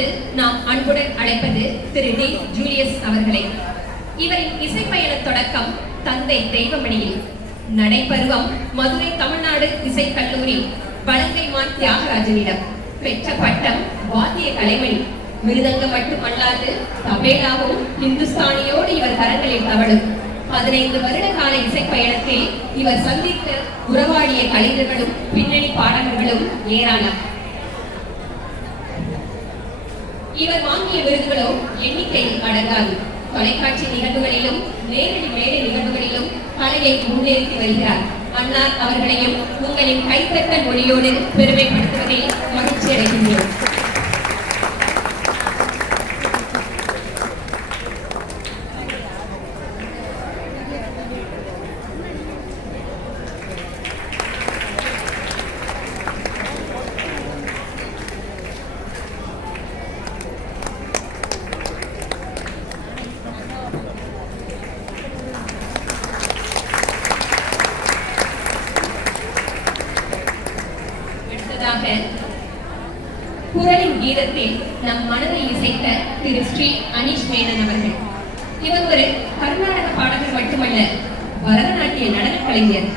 இப்போது நாம் அன்புடன் அழைப்பது திரு டி ஜூலியஸ் அவர்களை. இவரின் இசைப்பயண தொடக்கம் தந்தை தெய்வமணியில், நடைபருவம் மதுரை தமிழ்நாடு இசைக்கல்லூரி வலங்கைமான் தியாகராஜனிடம், பெற்ற பட்டம் வாத்திய கலைமணி. மிருதங்கம் மட்டுமல்லாது தபேலாவும் இந்துஸ்தானியோடு இவர் கரங்களில் தவழும். 15 வருட கால இசைப்பயணத்தில் இவர் சந்தித்த உறவாடிய கலைஞர்களும் பின்னணி பாடகர்களும் ஏராளம். இவர் வாங்கிய விருதுகளோ எண்ணிக்கையில் அடங்காது. தொலைக்காட்சி நிகழ்வுகளிலும் நேரடி மேடை நிகழ்வுகளிலும் கலையை முன்னேற்றி வருகிறார். அன்னார் அவர்களையும் உங்களின் கைத்தட்டல் மொழியோடு பெருமைப்படுத்துவதில் மகிழ்ச்சி அடைகின்றோம். குரலின் கீதத்தில் நம் மனதை இசைத்த திரு ஸ்ரீ அனீஷ் மேனன் அவர்கள். இவர் ஒரு கர்நாடக பாடகர் மட்டுமல்ல, பரதநாட்டிய நடன கலைஞர்.